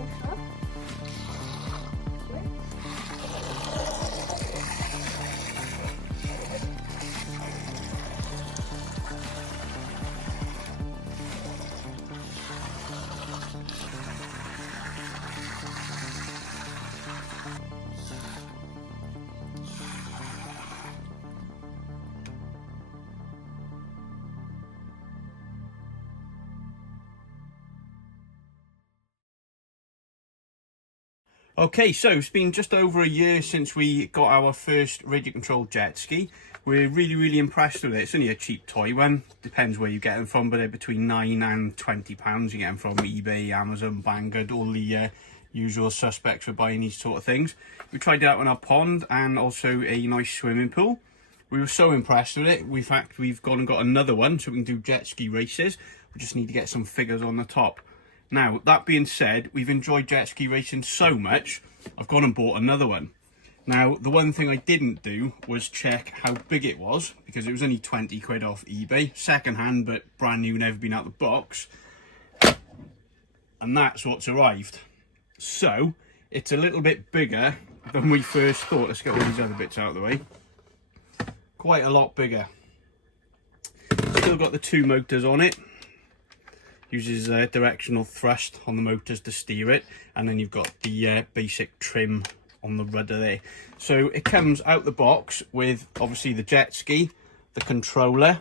push up. Okay, so it's been just over a year since we got our first radio controlled jet ski. We're really impressed with it. It's only a cheap toy one, depends where you get them from, but they're between £9 and £20. You get them from eBay, Amazon, Banggood, all the usual suspects for buying these sort of things. We tried it out in our pond and also a nice swimming pool. We were so impressed with it. In fact, we've gone and got another one so we can do jet ski races. We just need to get some figures on the top. Now, that being said, we've enjoyed jet ski racing so much, I've gone and bought another one. Now, the one thing I didn't do was check how big it was, because it was only 20 quid off eBay, second hand, but brand new, never been out the box. And that's what's arrived. So, it's a little bit bigger than we first thought. Let's get all these other bits out of the way. Quite a lot bigger. Still got the two motors on it. Uses directional thrust on the motors to steer it, and then you've got the basic trim on the rudder there. So it comes out the box with obviously the jet ski, the controller,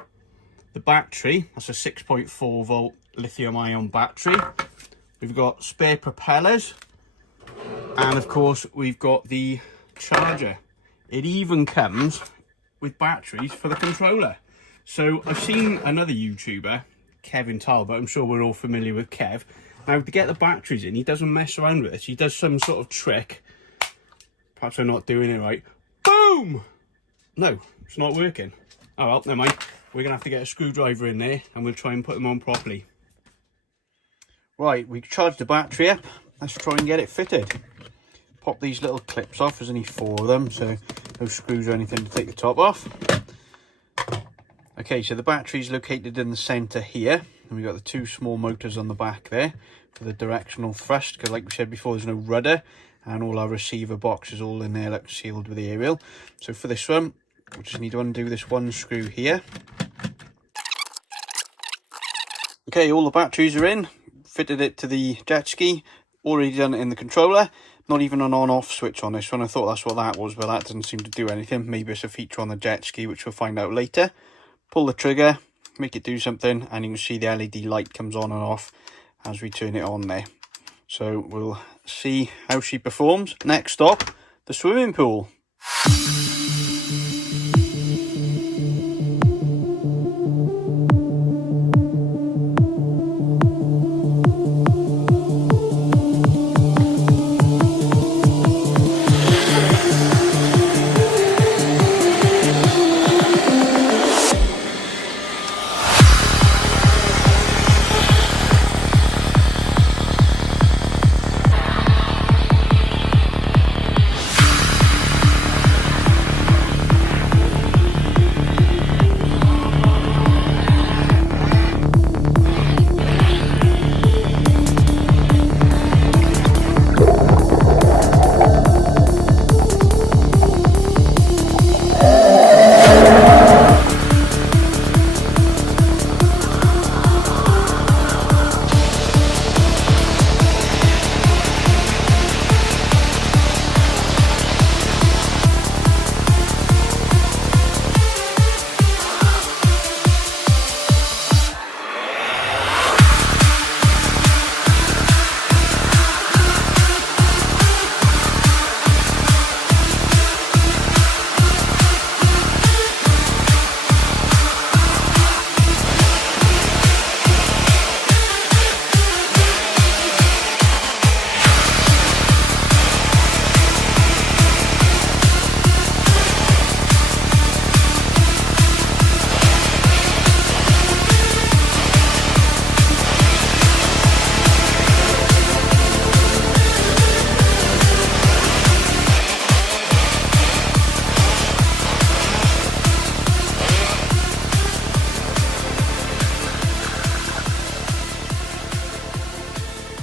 the battery. That's a 6.4 volt lithium ion battery. We've got spare propellers, and of course we've got the charger. It even comes with batteries for the controller. So I've seen another YouTuber, Kevin Talbot, I'm sure we're all familiar with Kev. Now, to get the batteries in, he doesn't mess around with it. He does some sort of trick. Perhaps I'm not doing it right. Boom! No, it's not working. Oh well, never mind. We're going to have to get a screwdriver in there and we'll try and put them on properly. Right, we charged the battery up. Let's try and get it fitted. Pop these little clips off. There's only 4 of them, so no screws or anything to take the top off. Okay, so the battery is located in the centre here, and we've got the 2 small motors on the back there for the directional thrust, because like we said before, there's no rudder, and all our receiver box is all in there, like sealed with the aerial. So for this one, we just need to undo this one screw here. Okay, all the batteries are in, fitted it to the jet ski, already done it in the controller. Not even an on-off switch on this one. I thought that's what that was, but that doesn't seem to do anything. Maybe it's a feature on the jet ski, which we'll find out later. Pull the trigger, make it do something, and you can see the LED light comes on and off as we turn it on there. So we'll see how she performs. Next stop, the swimming pool.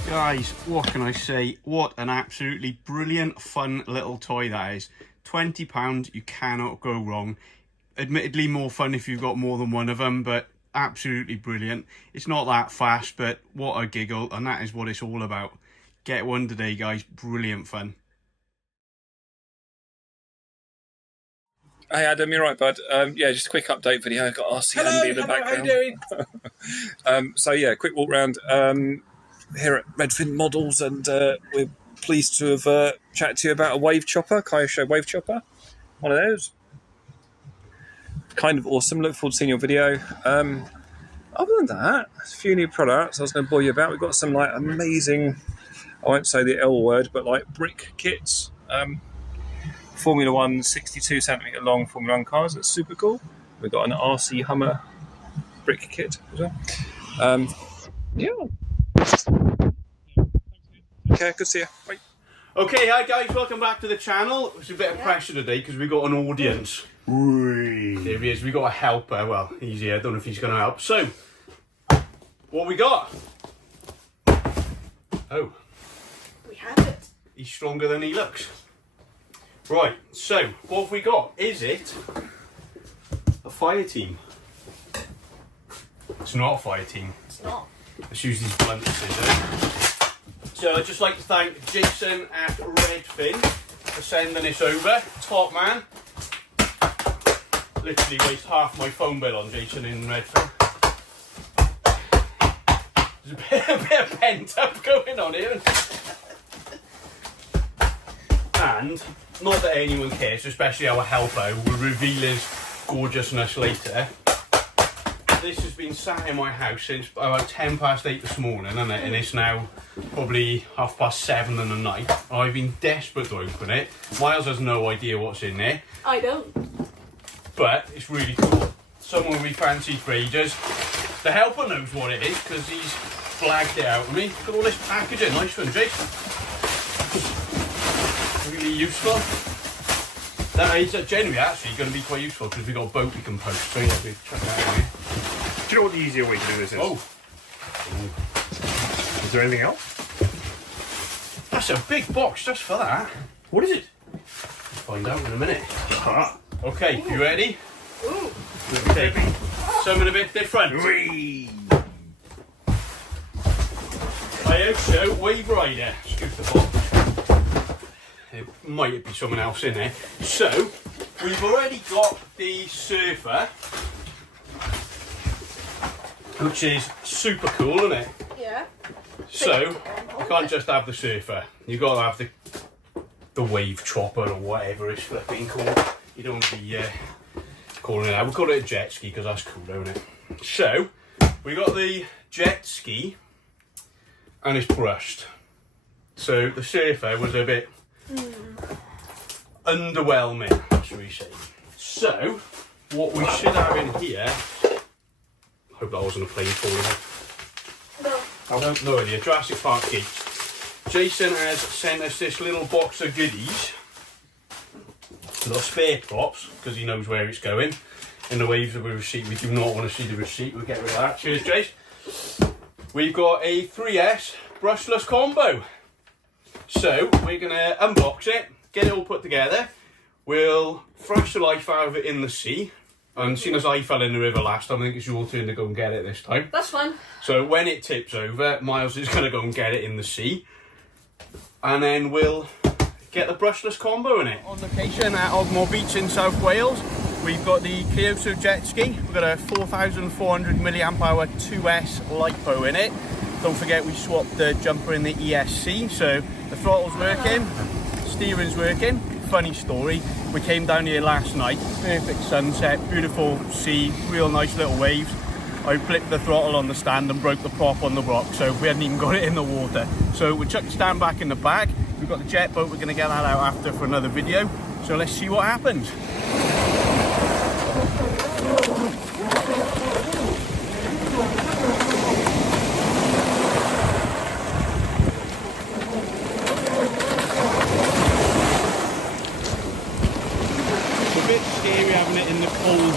Guys, what can I say? What an absolutely brilliant, fun little toy that is. £20, you cannot go wrong. Admittedly more fun if you've got more than one of them, but absolutely brilliant. It's not that fast, but what a giggle, and that is what it's all about. Get one today, guys. Brilliant fun. Hey Adam, you're right, bud. Yeah, just a quick update video. I've got RC Andy in the background. How you doing? So yeah, quick walk round here at Redfin Models, and we're pleased to have chatted to you about a wave chopper, Kyosho Wave Chopper. One of those. Kind of awesome. Look forward to seeing your video. Other than that, a few new products I was going to bore you about. We've got some like amazing, I won't say the L word, but like brick kits. Formula 1 62 centimetre long Formula 1 cars. That's super cool. We've got an RC Hummer brick kit as well. Yeah. Okay, good to see you. Bye. Okay, hi guys, welcome back to the channel. It's a bit of pressure today because we've got an audience. There he is, we got a helper. Well, he's here, I don't know if he's going to help. So, what we got? Oh. We have it. He's stronger than he looks. Right, so what have we got? Is it a fire team? It's not a fire team. It's not. Let's use these blunt scissors. So I'd just like to thank Jason at Redfin for sending this over. Top man. Literally waste half my phone bill on Jason in Redfin. There's a bit of pent up going on here. And not that anyone cares, especially our helper, who will reveal his gorgeousness later. This has been sat in my house since about 8:10 this morning, hasn't it? And it's now probably 7:30 in the night. I've been desperate to open it. Miles has no idea what's in there. I don't. But it's really cool. Someone we fancied for ages. The helper knows what it is because he's flagged it out with me. Look at all this packaging. Nice one, Jason. Really useful. That is generally actually going to be quite useful because we've got a boat we can post. So yeah, we check that out here. Do you know what the easier way to do this is? Oh. Is there anything else? That's a big box just for that. What is it? We'll find out in a minute. Okay, you ready? Ooh. Okay. Something a bit different. Kyosho Wave Rider. Scoop the box. There might be someone else in there. So, we've already got the surfer, which is super cool, isn't it? Yeah. So, you can't just have the surfer. You've got to have the wave chopper or whatever it's flipping called. You don't want to be calling it out. We'll call it a jet ski because that's cool, don't it? So, we got the jet ski and it's brushed. So, the surfer was a bit underwhelming, shall we say. So, what we should have in here, hope that wasn't a plane falling off. No idea, Jurassic Park geek. Jason has sent us this little box of goodies, little spare props, because he knows where it's going. In the waves of a receipt, we do not want to see the receipt, we'll get rid of that. Cheers, Jace. We've got a 3S brushless combo. So, we're going to unbox it, get it all put together. We'll thrash the life out of it in the sea. And seeing as I fell in the river last time, I think it's your turn to go and get it this time. That's fine. So when it tips over, Miles is going to go and get it in the sea. And then we'll get the brushless combo in it. On location at Ogmore Beach in South Wales, we've got the Kyosho Jet Ski. We've got a 4,400 milliamp hour 2S LiPo in it. Don't forget we swapped the jumper in the ESC, so the throttle's working, steering's working. Funny story, we came down here last night, perfect sunset, beautiful sea, real nice little waves. I flipped the throttle on the stand and broke the prop on the rock, so we hadn't even got it in the water. So we chucked the stand back in the bag. We've got the jet boat, we're going to get that out after for another video. So let's see what happens. Scary having it in the cold,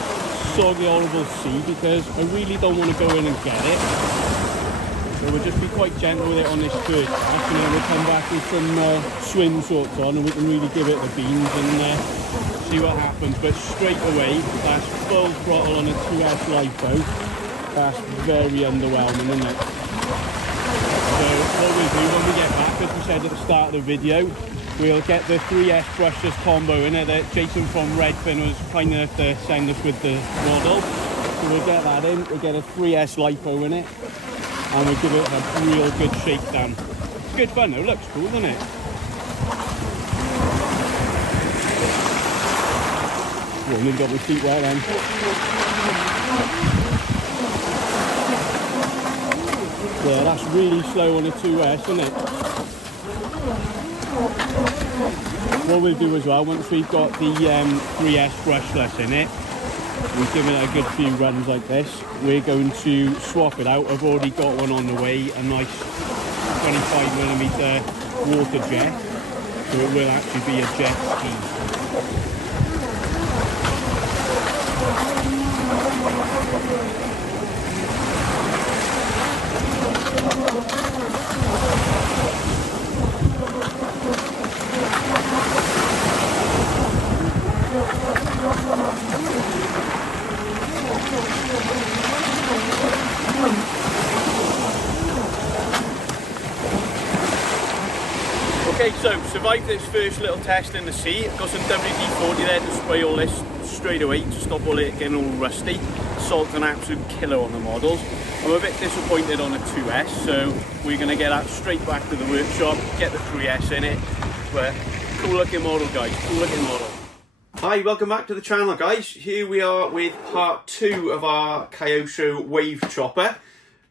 soggy, horrible sea because I really don't want to go in and get it. So So we'll just be quite gentle with it on this first pass, and then we'll come back with some swim sorts on, and we can really give it the beans and see what happens. But straight away, that's full throttle on a 2S LiPo. That's very underwhelming, isn't it? So what we'll do when we get back, as we said at the start of the video, we'll get the 3S brushless combo in it that Jason from Redfin was kind enough to send us with the model. So we'll get that in, we'll get a 3S LiPo in it, and we'll give it a real good shakedown. It's good fun though, looks cool, doesn't it? Oh, I nearly got my feet wet then. Yeah, that's really slow on a 2S, isn't it? What we'll do as well, once we've got the 3S brushless in it, we've given it a good few runs like this, we're going to swap it out. I've already got one on the way, a nice 25mm water jet, so it will actually be a jet ski. Okay, so survived this first little test in the sea. Got some WD-40 there to spray all this straight away to stop all it getting all rusty. Salt's an absolute killer on the models. I'm a bit disappointed on the 2S, so we're going to get that straight back to the workshop, get the 3S in it. But cool looking model, guys, cool looking model. Hi, welcome back to the channel, guys. Here we are with part 2 of our Kyosho Wave Chopper.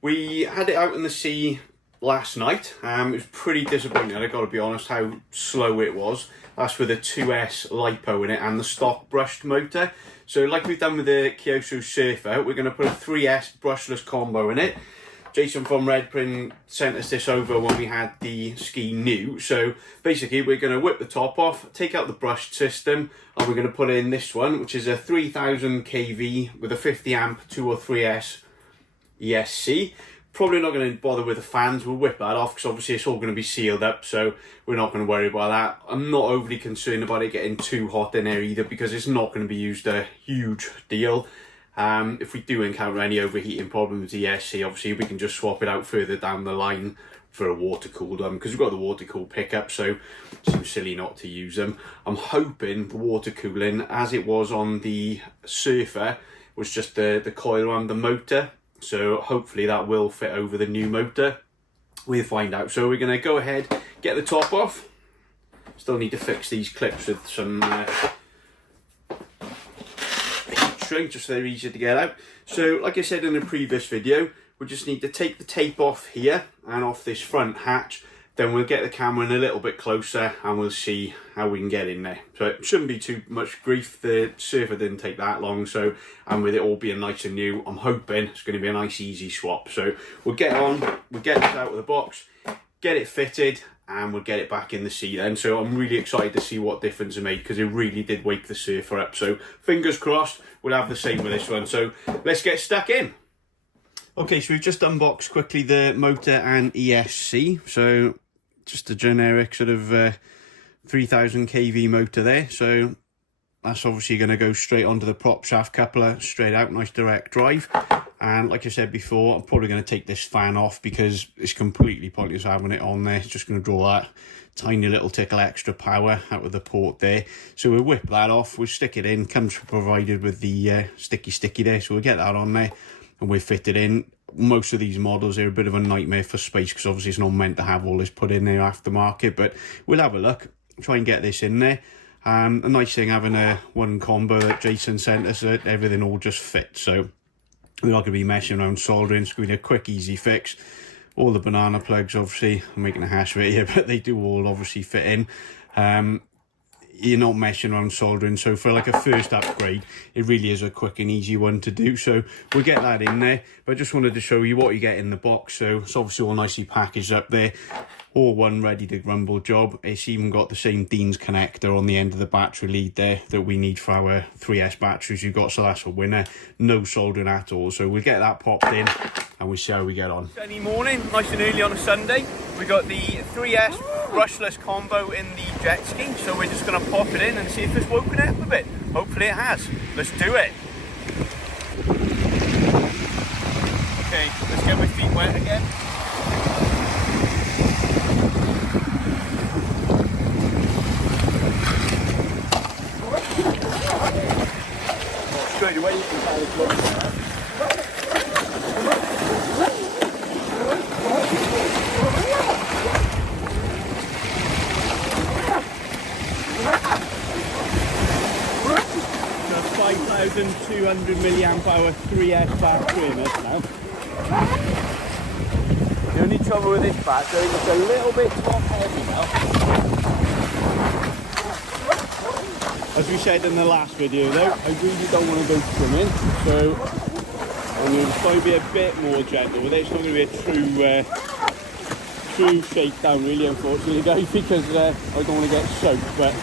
We had it out in the sea last night. It was pretty disappointing, I gotta be honest, how slow it was. That's with a 2S LiPo in it and the stock brushed motor. So like we've done with the Kyosho Surfer, we're going to put a 3S brushless combo in it. Jason from Redfin sent us this over when we had the ski new. So basically we're going to whip the top off, take out the brushed system, and we're going to put in this one, which is a 3000 kV with a 50 amp 203S ESC. Probably not going to bother with the fans, we'll whip that off because obviously it's all going to be sealed up, so we're not going to worry about that. I'm not overly concerned about it getting too hot in there either because it's not going to be used a huge deal. If we do encounter any overheating problems with the ESC, obviously we can just swap it out further down the line for a water cooled one because we've got the water cooled pickup, so it seems silly not to use them. I'm hoping the water cooling, as it was on the Surfer, was just the coil around the motor. So hopefully that will fit over the new motor. We'll find out. So we're going to go ahead, get the top off. Still need to fix these clips with some heat shrink, just so they're easier to get out. So like I said in the previous video, we just need to take the tape off here and off this front hatch. Then we'll get the camera in a little bit closer and we'll see how we can get in there. So it shouldn't be too much grief. The Surfer didn't take that long, so, and with it all being nice and new, I'm hoping it's going to be a nice easy swap. So we'll get on, we'll get this out of the box, get it fitted, and we'll get it back in the sea then. So I'm really excited to see what difference it made because it really did wake the Surfer up. So fingers crossed we'll have the same with this one. So let's get stuck in. Okay, so we've just unboxed quickly the motor and ESC. So just a generic sort of 3000 kV motor there. So that's obviously going to go straight onto the prop shaft coupler, straight out, nice direct drive. And like I said before, I'm probably going to take this fan off because it's completely pointless having it on there. It's just going to draw that tiny little tickle extra power out of the port there. So we'll whip that off, we'll stick it in, comes provided with the sticky there. So we'll get that on there and we'll fit it in. Most of these models are a bit of a nightmare for space because obviously it's not meant to have all this put in there aftermarket, but we'll have a look, try and get this in there. A nice thing having a one combo that Jason sent us, that everything all just fits, so we're not going to be messing around soldering. It's going to be a quick easy fix. All the banana plugs, obviously I'm making a hash of it here, but they do all obviously fit in. You're not messing around soldering, so for like a first upgrade it really is a quick and easy one to do. So we'll get that in there, but I just wanted to show you what you get in the box. So it's obviously all nicely packaged up there. all one ready to grumble job. It's even got the same Dean's connector on the end of the battery lead there that we need for our 3S batteries you've got, so that's a winner. No soldering at all, so we'll get that popped in and we'll see how we get on. Sunny morning, nice and early on a Sunday. We got the 3S brushless combo in the jet ski, so we're just going to pop it in and see if it's woken it up a bit. Hopefully it has. Let's do it. Okay, let's get my feet wet again. Straight away you can kind of look there. Just 5,200 milliamp hour 3S battery in it now. The only trouble with this battery is it's a little bit top heavy now. As we said in the last video though, I really don't want to go swimming, so I'm going to try to be a bit more gentle with it. It's not going to be a true shakedown really, unfortunately guys, because I don't want to get soaked. But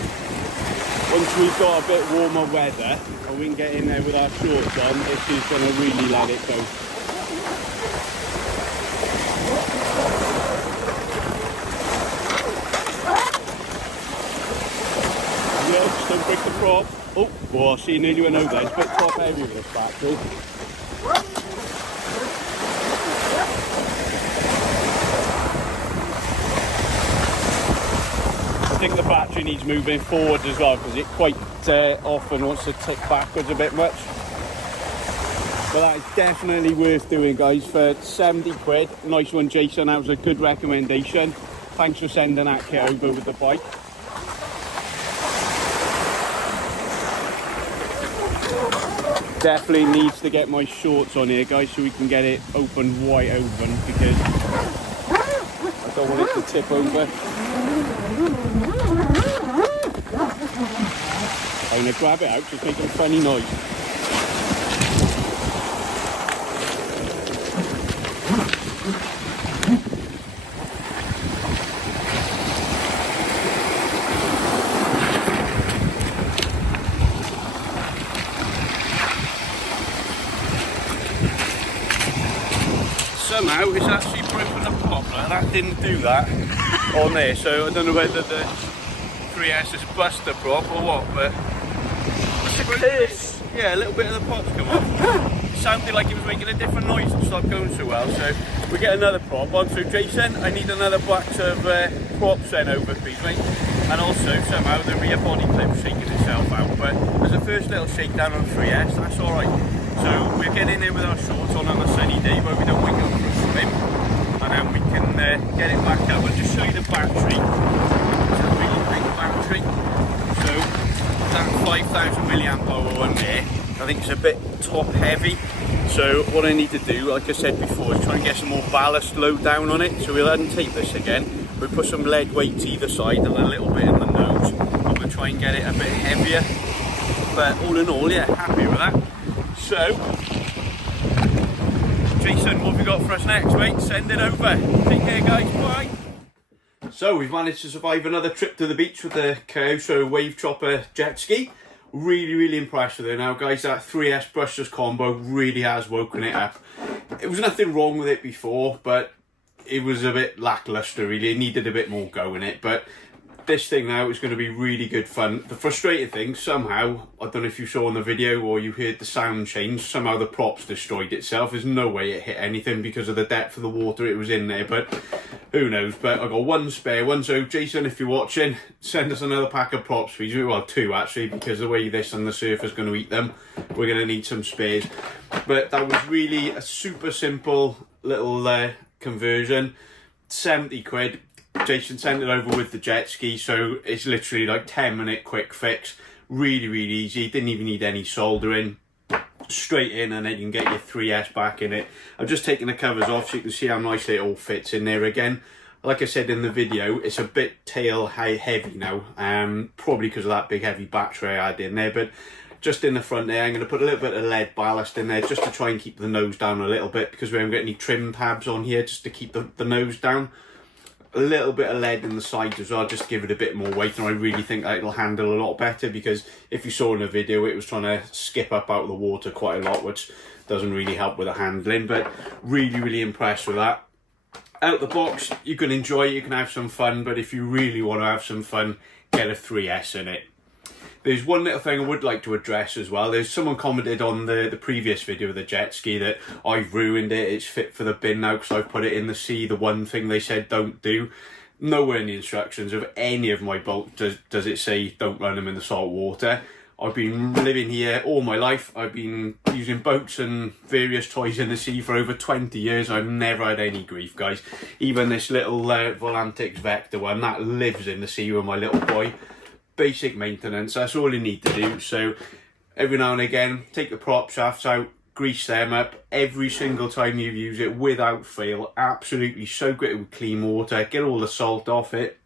once we've got a bit warmer weather and we can get in there with our shorts on, this is going to really let it go. Just don't break the prop. Oh, I see nearly went over there. It's a bit top heavy with this battery. I think the battery needs moving forward as well, because it quite often wants to tick backwards a bit much. But that is definitely worth doing guys for 70 quid. Nice one Jason, that was a good recommendation. Thanks for sending that kit over with the bike. Definitely needs to get my shorts on here guys so we can get it open wide open, because I don't want it to tip over. I'm going to grab it out, just making a funny noise. Somehow it's actually broken the poplar. That didn't do that on there, so I don't know whether the 3S has bust the prop or what, but yeah, a little bit of the pop's come off. It sounded like it was making a different noise and stopped going so well, so we get another prop on. So Jason, I need another box of props sent over please mate, and also somehow the rear body clip's shaking itself out, but as a first little shakedown on 3S, that's alright. So we're getting there with our shorts on a sunny day where we don't want to go for a swim, and then we can get it back up. I'll just show you the battery. It's a really big battery, so that 5,000 milliamp hour one there, I think it's a bit top heavy. So what I need to do, like I said before, is try and get some more ballast load down on it. So we'll untape this again, we'll put some lead weights either side and a little bit in the nose, and we'll try and get it a bit heavier. But all in all, yeah, happy with that. So, Jason, what have you got for us next, mate? Send it over. Take care, guys. Bye. So, we've managed to survive another trip to the beach with the Kyosho Wave Chopper jet ski. Really impressed with it now, guys. That 3S brushless combo really has woken it up. It was nothing wrong with it before, but it was a bit lackluster, really. It needed a bit more go in it, but this thing now is going to be really good fun. The frustrating thing, somehow, I don't know if you saw in the video or you heard the sound change, somehow the props destroyed itself. There's no way it hit anything because of the depth of the water it was in there, but who knows. But I've got one spare one, so Jason, if you're watching, send us another pack of props, please. Well, two actually, because the way this and the surf is going to eat them, we're going to need some spares. But that was really a super simple little conversion. 70 quid. Jason sent it over with the jet ski, so it's literally like 10-minute quick fix. Really easy. Didn't even need any soldering. Straight in, and then you can get your 3S back in it. I've just taken the covers off so you can see how nicely it all fits in there again. Like I said in the video, it's a bit tail heavy now, probably because of that big heavy battery I had in there, but just in the front there, I'm going to put a little bit of lead ballast in there just to try and keep the nose down a little bit, because we haven't got any trim tabs on here just to keep the nose down. a little bit of lead in the sides as well, just to give it a bit more weight, and I really think that it'll handle a lot better, because if you saw in the video, it was trying to skip up out of the water quite a lot, which doesn't really help with the handling. But really impressed with that. Out the box, you can enjoy it, you can have some fun, but if you really want to have some fun, get a 3S in it. There's one little thing I would like to address as well. There's someone commented on the previous video of the jet ski that I've ruined it, it's fit for the bin now because I've put it in the sea, the one thing they said don't do. Nowhere in the instructions of any of my boats does it say don't run them in the salt water. I've been living here all my life. I've been using boats and various toys in the sea for over 20 years. I've never had any grief, guys. Even this little Volantix Vector one, that lives in the sea with my little boy. Basic maintenance, that's all you need to do. So every now and again, take the prop shafts out, grease them up every single time you use it without fail. Absolutely soak it with clean water, get all the salt off it.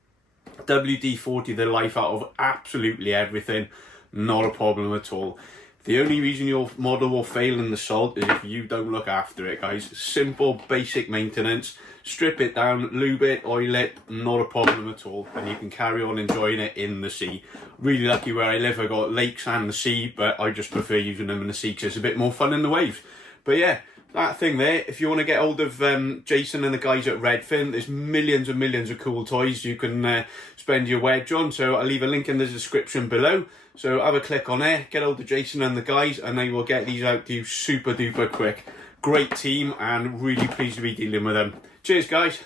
WD-40 the life out of absolutely everything, not a problem at all. The only reason your model will fail in the salt is if you don't look after it, guys. Simple, basic maintenance. Strip it down, lube it, oil it, not a problem at all. And you can carry on enjoying it in the sea. Really lucky where I live, I've got lakes and the sea, but I just prefer using them in the sea because it's a bit more fun in the waves. But yeah, that thing there, if you want to get hold of Jason and the guys at Redfin, there's millions and millions of cool toys you can spend your wedge on. So I'll leave a link in the description below. So have a click on there, get hold of Jason and the guys, and they will get these out to you super duper quick. Great team, and really pleased to be dealing with them. Cheers, guys.